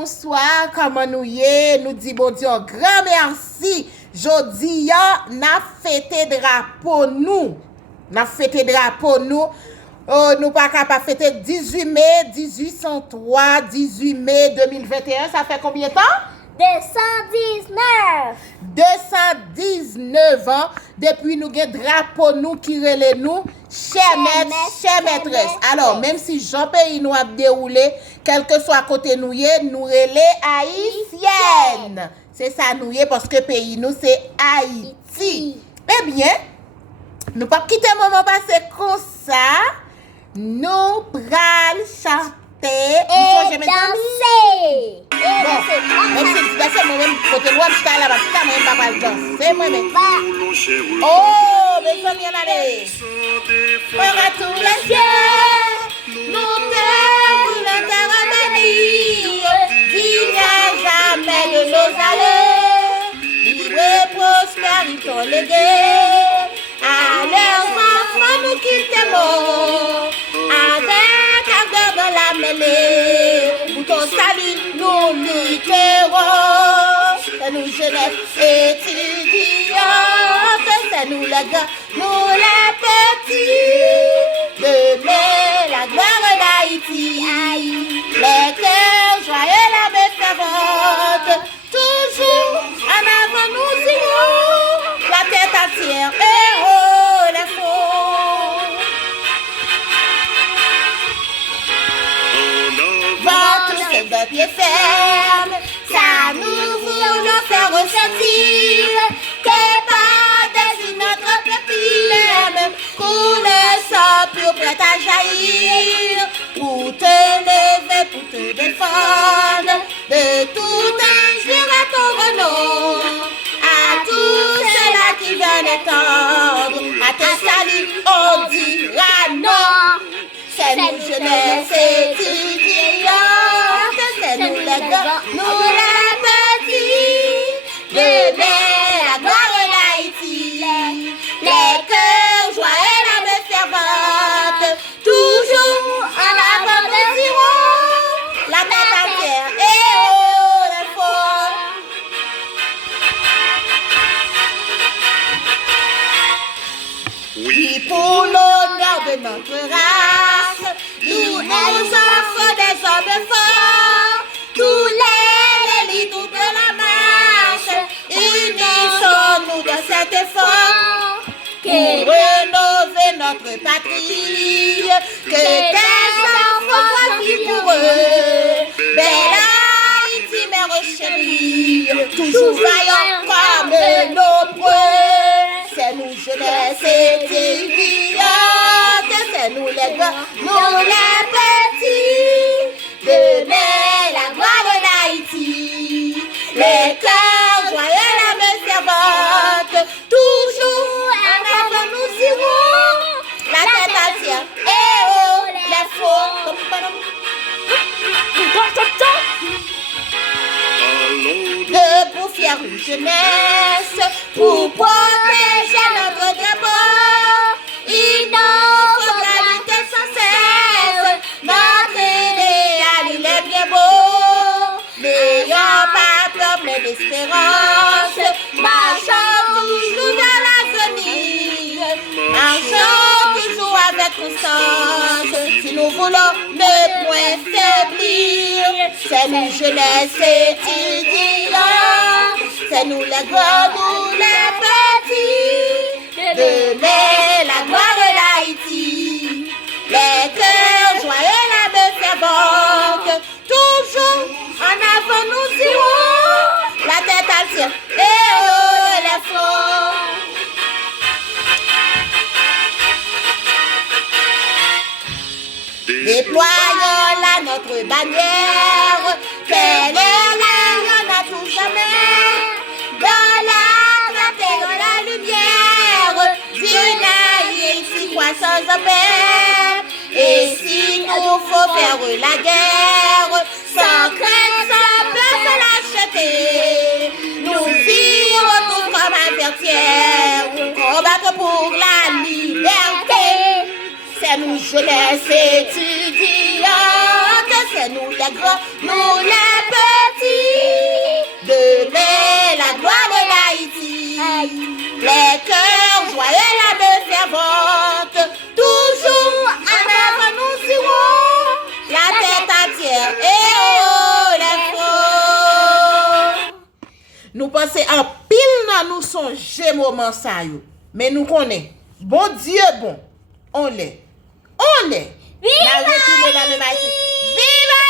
bonsoir, comment nous y est? Nous dit bon Dieu, grand merci. Jodi, n'a fêté drapeau nous. N'a fêté drapeau nous. Nous pas capable fêter 18 mai 1803, 18 mai 2021. Ça fait combien de temps? 219 ans depuis nous avons drapeau nous qui relève nous, chers maîtres, chères maîtresses. Alors, même si Jean pays nous a déroulé, quel que soit côté nous relève haïtienne. C'est ça nous parce que pays nous c'est Haïti. Eh bien, nous pas quitter moment passé comme ça. Nous pral chanter et danser. Même si c'est moi-même, côté moi, je suis là-bas, c'est moi-même pas mal danser, moi-même. Oh, mes amis, en allez. Pour à tous les cieux, nous te voulons te revenir. Dis jamais de nos allées, libre et prospérité léguée. À leurs enfants, nous quittons avec un cœur de la mêlée. Pour ton salut, nous lutterons. C'est nous jeunesse étudiantes, c'est nous les grands, nous les petits. Demain, la gloire d'Haïti. Les cœurs joyeux, la fervente. Toujours en avant, nous irons. La tête entière, et oh, les faux. Votre de pied ferme, ça nous voulons faire ressentir que par-dessus notre pupille, même couler sans pur prêt à jaillir, pour te lever, pour te défendre, de tout injure à ton renom, à tous ceux-là qui viennent étendre, à tes saluts, on dira non. C'est nous jeunesse étudiantes, c'est nous les grands, nous les petits. Demain, la gloire d'Haïti, les cœurs joyeux, la main fervente. Toujours en avant de Ziron, la tête entière, et oh, les forts. Oui, pour l'honneur de notre race, nous offrons des hommes forts, tous les toute la marche, unissons-nous dans cet effort, pour rénover notre patrie, que tes enfants soient vus pour eux, belle Haïti, mère chérie, toujours vaillant comme nos preux. C'est nous jeunesse étudiantes, c'est nous les grands, nous les petits. Demain, la gloire d'Haïti, les cœurs joyeux, la main servante. Toujours en avant nous irons, la tête entière, et oh, les faux. Debout fière jeunesse, pour protéger notre drapeau, innove la lutte sans cesse, notre idéal il est bien beau, n'ayons pas peur mais d'espérance, marchons toujours vers l'avenir, marchons toujours avec constance, si nous voulons ne point faiblir, c'est nous jeunesse étudiants, c'est nous les grands, nous les petits. Demain, la gloire d'Haïti, les cœurs joyeux, la main fervente. Toujours en avant nous irons, la tête à ciel, et oh, les forts. Déployons là notre bannière, qu'elle est là, y'en a tout jamais. Dans la clarté, dans la lumière, d'une Haïti croissance en paix. Et si nous faut faire la guerre, sans crainte, sans peur, sans lâcheté, nous irons tous comme invertières, combattre pour la liberté. C'est nous jeunesse étudiantes, c'est nous les grands, nous les petits. Nous pensons en pile dans nous songer moment ça yo. Mais nous connaissons. Bon Dieu bon. On l'est. On l'est. Viva La retourner dans le Haïti. Viva